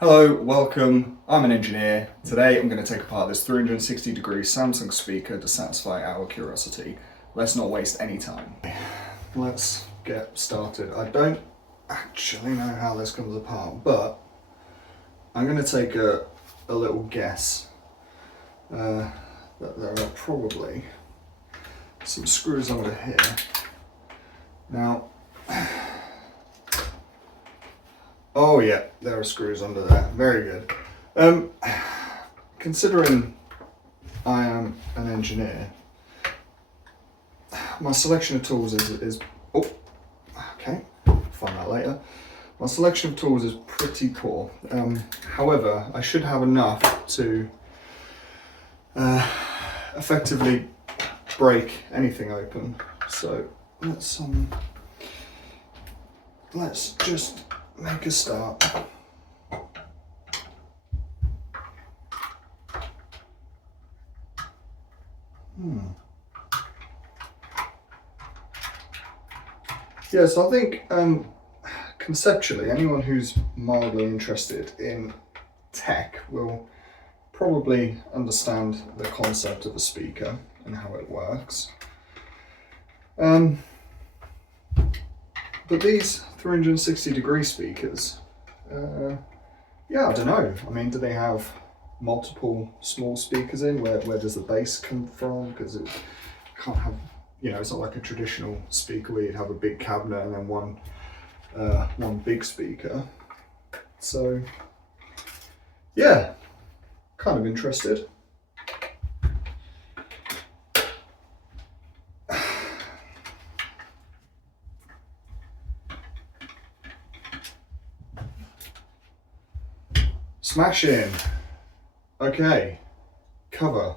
Hello, welcome. I'm an engineer. Today I'm going to take apart this 360-degree Samsung speaker to satisfy our curiosity. Let's not waste any time. Let's get started. I don't actually know how this comes apart, but I'm going to take a little guess that there are probably some screws under here. Now, oh yeah, there are screws under there. Very good. Considering I am an engineer, my selection of tools is oh, okay, find that later. My selection of tools is pretty poor. However, I should have enough to effectively break anything open. So let's just make a start. Yeah, so I think conceptually, anyone who's mildly interested in tech will probably understand the concept of a speaker and how it works. But these 360-degree speakers, yeah, I don't know. I mean, do they have multiple small speakers in? Where does the bass come from? Because it can't have, it's not like a traditional speaker where you'd have a big cabinet and then one big speaker. So, yeah, kind of interested. Smash in. Okay, cover.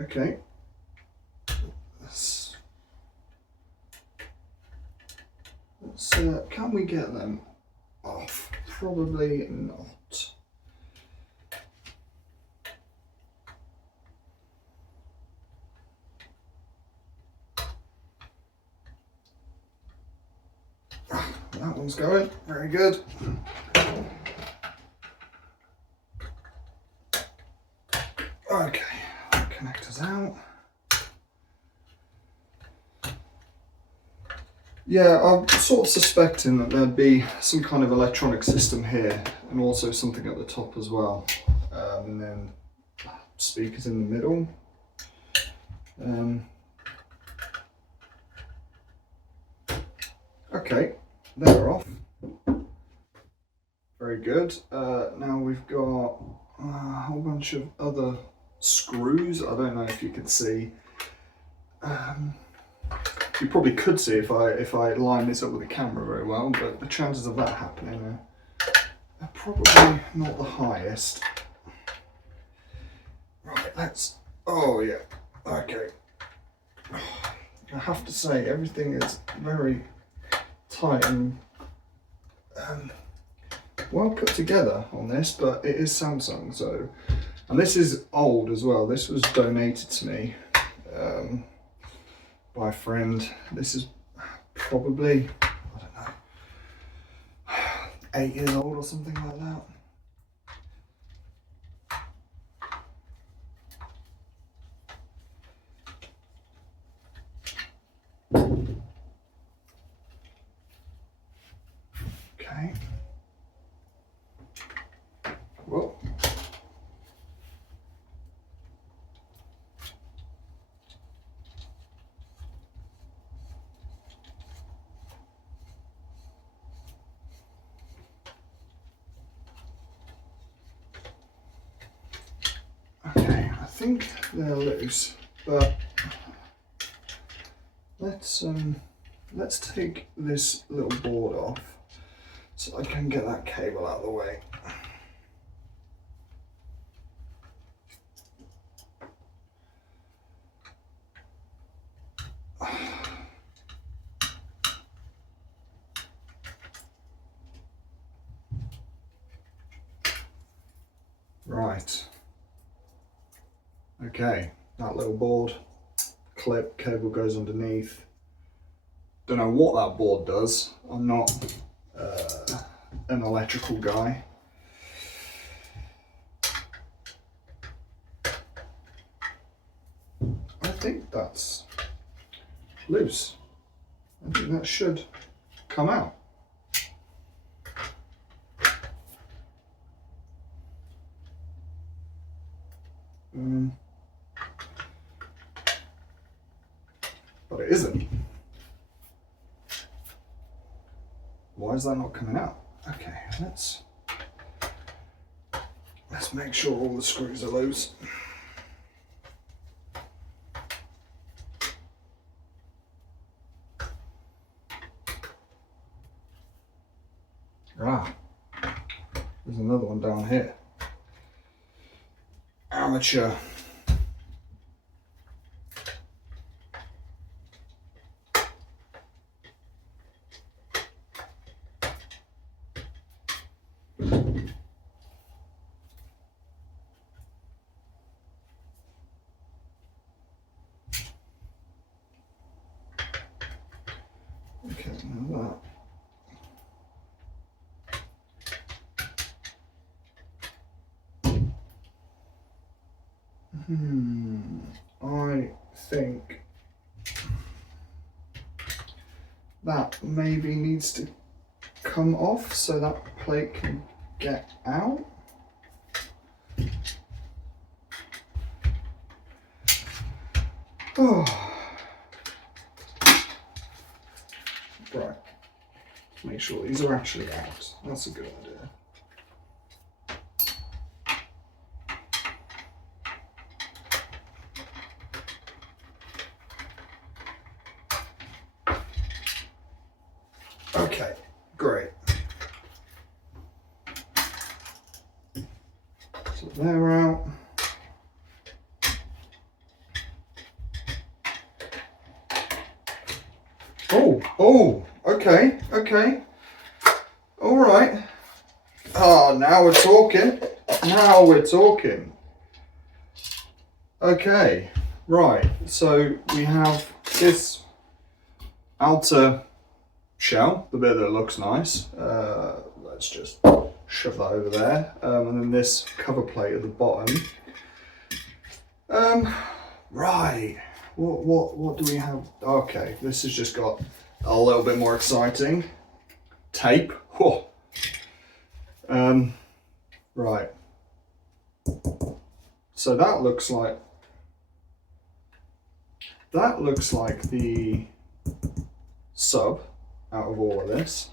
Okay. Can we get them off? Probably not. That one's going, very good. Okay, connectors out. Yeah, I'm sort of suspecting that there'd be some kind of electronic system here and also something at the top as well. And then speakers in the middle. Okay, they're off. Very good. Now we've got a whole bunch of other screws. I don't know if you can see. You probably could see if I line this up with the camera very well, but the chances of that happening are probably not the highest. Right, oh yeah, okay. I have to say, everything is very tight and well put together on this, but it is Samsung, so, and this is old as well. This was donated to me by a friend. This is probably, I don't know, 8 years old or something like that. Okay. Whoa. Okay, I think they're loose, but let's take this little board off so I can get that cable out of the way. Right. Okay, that little board, clip, cable goes underneath. Don't know what that board does. I'm not an electrical guy. I think that's loose. I think that should come out. But it isn't. Why is that not coming out? Okay, let's make sure all the screws are loose. Ah, there's another one down here. Amateur. Okay, now that. I think that maybe needs to come off so that plate can get out. Oh. Right. Make sure these are actually out. That's a good idea. Okay, great. So they're out. Oh, okay. All right. Ah, now we're talking. Okay, right. So we have this outer shell, the bit that looks nice. Let's just shove that over there. And then this cover plate at the bottom. Right. What do we have? Okay, this has just got a little bit more exciting. Tape. Whoa. Right. So that looks like the sub out of all of this.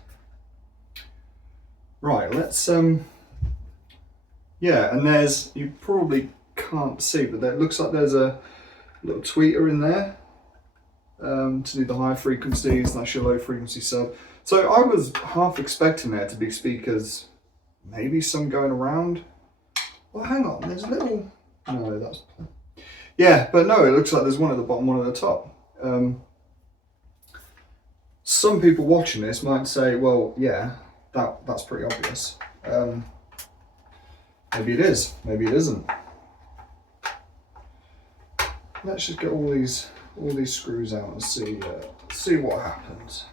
Right, let's yeah, and there's, you probably can't see, but it looks like there's a little tweeter in there to do the high frequencies. That's your low frequency sub. So I was half expecting there to be speakers, maybe some going around. Well, hang on, there's a little, no, that's, yeah, but no, it looks like there's one at the bottom, one at the top. Some people watching this might say, well, yeah, that's pretty obvious. Maybe it is, maybe it isn't. Let's just get all these screws out and see what happens.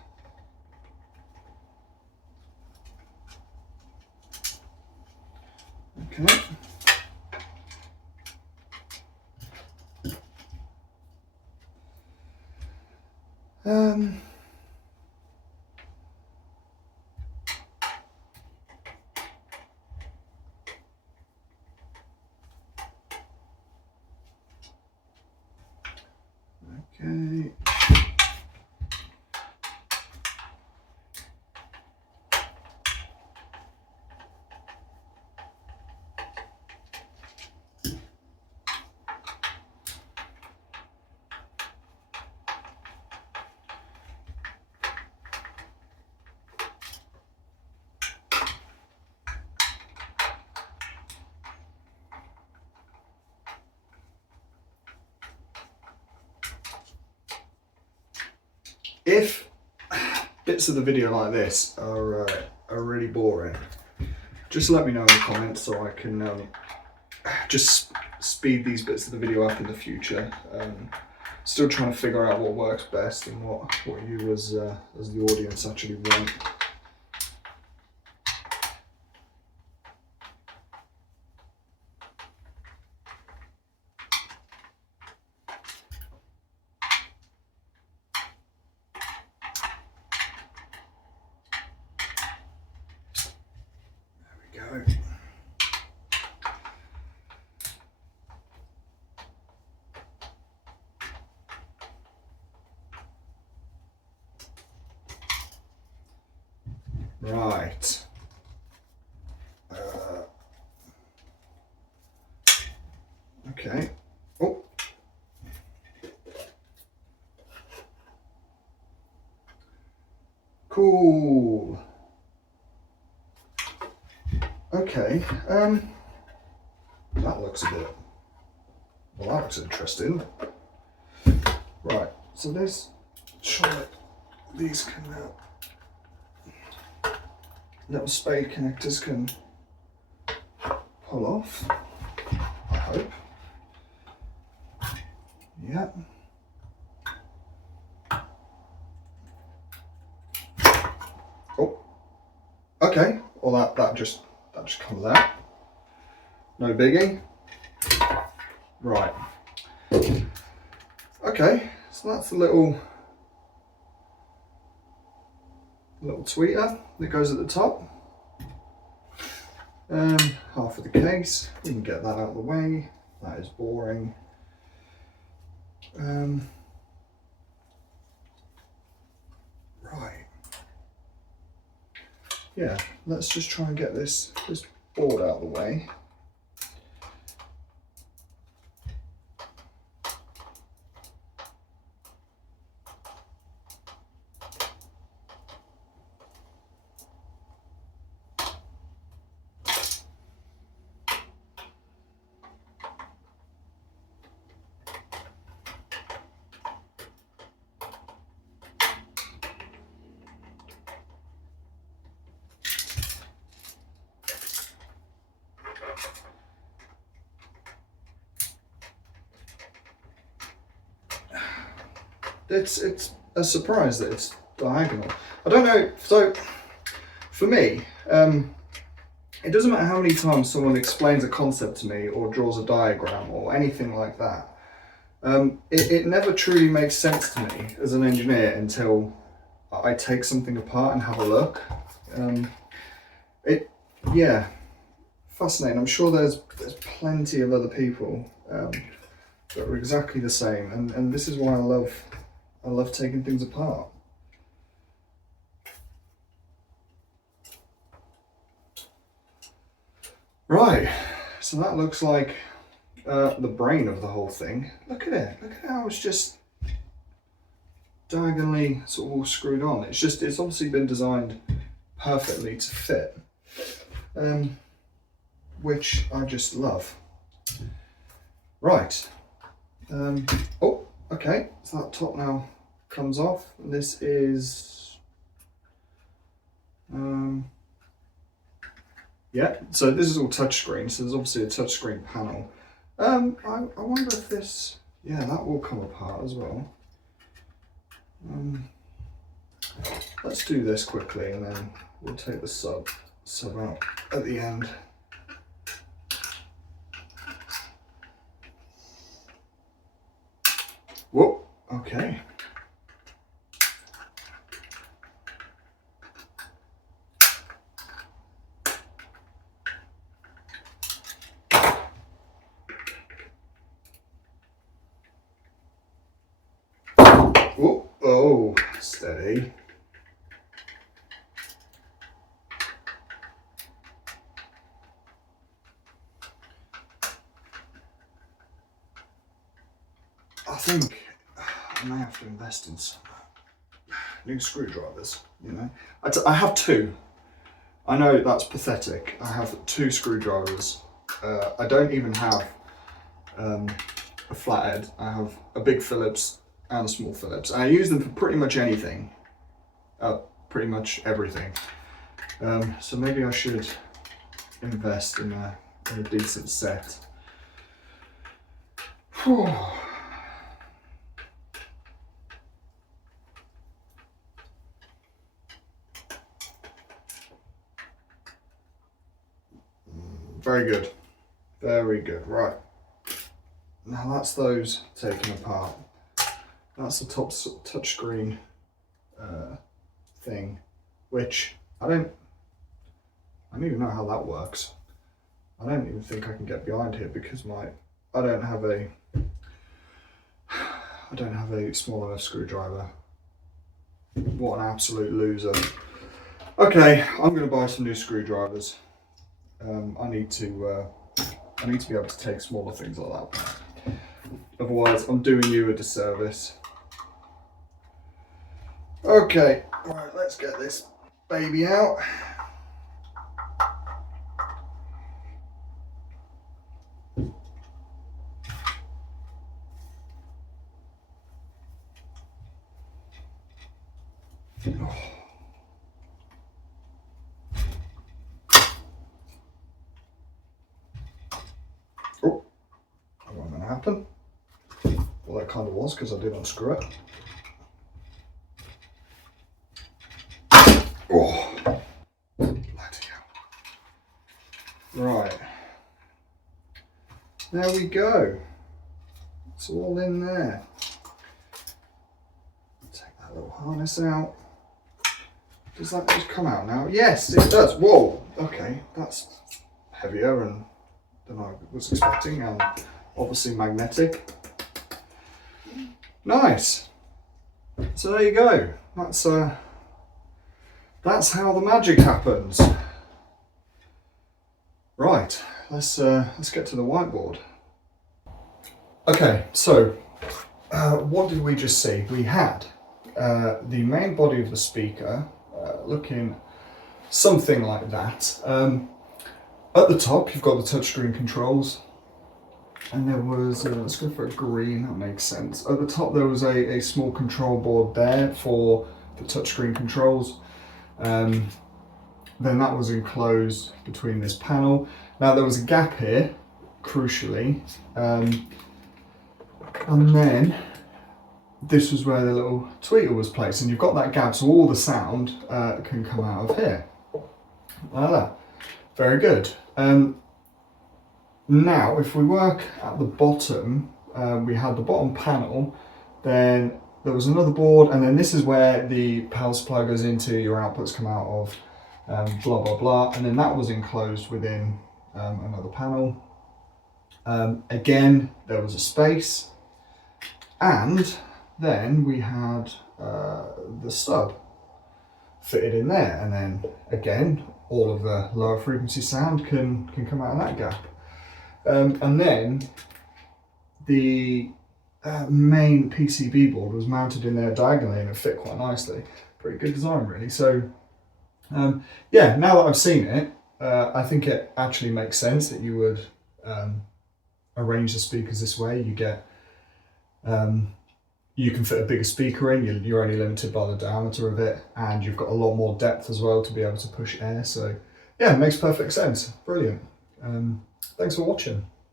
Okay. Okay. If bits of the video like this are really boring, just let me know in the comments so I can just speed these bits of the video up in the future. Still trying to figure out what works best and what you as the audience actually want. There we go. Right. Okay. Oh. Cool. Okay. That looks a bit. Well, that looks interesting. Right. So this. Sure. These can. Little spade connectors can pull off, I hope. Yeah. Oh. Okay. Well, that just comes out. No biggie. Right. Okay. So that's a little tweeter that goes at the top. Half of the case, we can get that out of the way. That is boring. Right. Yeah, let's just try and get this board out of the way. It's a surprise that it's diagonal. I don't know, so for me, it doesn't matter how many times someone explains a concept to me or draws a diagram or anything like that. It never truly makes sense to me as an engineer until I take something apart and have a look. Yeah, fascinating. I'm sure there's plenty of other people that are exactly the same, and this is why I love taking things apart. Right, so that looks like the brain of the whole thing. Look at it. Look at how it's just diagonally sort of all screwed on. It's obviously been designed perfectly to fit, which I just love. Right. Oh, okay. So that top now comes off. This is yeah, so this is all touchscreen, so there's obviously a touchscreen panel. I wonder if this, yeah, that will come apart as well. Let's do this quickly and then we'll take the sub out at the end. Whoa, okay. Whoa, oh, steady. I think I may have to invest in some new screwdrivers, you know. I have two. I know that's pathetic. I have two screwdrivers. I don't even have a flathead. I have a big Phillips and a small Phillips. I use them for pretty much anything. Pretty much everything. So maybe I should invest in a decent set. Whew. very good. Very good. Right. Now that's those taken apart. That's the top touchscreen thing, which I don't even know how that works. I don't even think I can get behind here because I don't have a small enough screwdriver. What an absolute loser. Okay, I'm going to buy some new screwdrivers. I need to be able to take smaller things like that. Otherwise, I'm doing you a disservice. Okay, right, let's get this baby out. Oh, that wasn't going to happen. Well, that kind of was because I did unscrew it. Oh, bloody hell. Right. There we go. It's all in there. Take that little harness out. Does that just come out now? Yes, it does. Whoa. Okay, that's heavier than I was expecting, and obviously magnetic. Nice. So there you go. That's how the magic happens. Right. Let's get to the whiteboard. Okay. So what did we just see? We had the main body of the speaker looking something like that. At the top, you've got the touchscreen controls. And there was, let's go for a green, that makes sense. At the top there was a small control board there for the touchscreen controls. Then that was enclosed between this panel. Now there was a gap here, crucially. And then this was where the little tweeter was placed. And you've got that gap so all the sound can come out of here. Like that. Very good. Now, if we work at the bottom, we had the bottom panel, then there was another board, and then this is where the power supply goes into, your outputs come out of, blah, blah, blah, and then that was enclosed within another panel. Again, there was a space, and then we had the stub fitted in there, and then again, all of the lower frequency sound can come out of that gap. And then the main PCB board was mounted in there diagonally and it fit quite nicely. Pretty good design really. So yeah, now that I've seen it, I think it actually makes sense that you would arrange the speakers this way. You get, you can fit a bigger speaker in, you're only limited by the diameter of it, and you've got a lot more depth as well to be able to push air. So yeah, it makes perfect sense. Brilliant. Thanks for watching.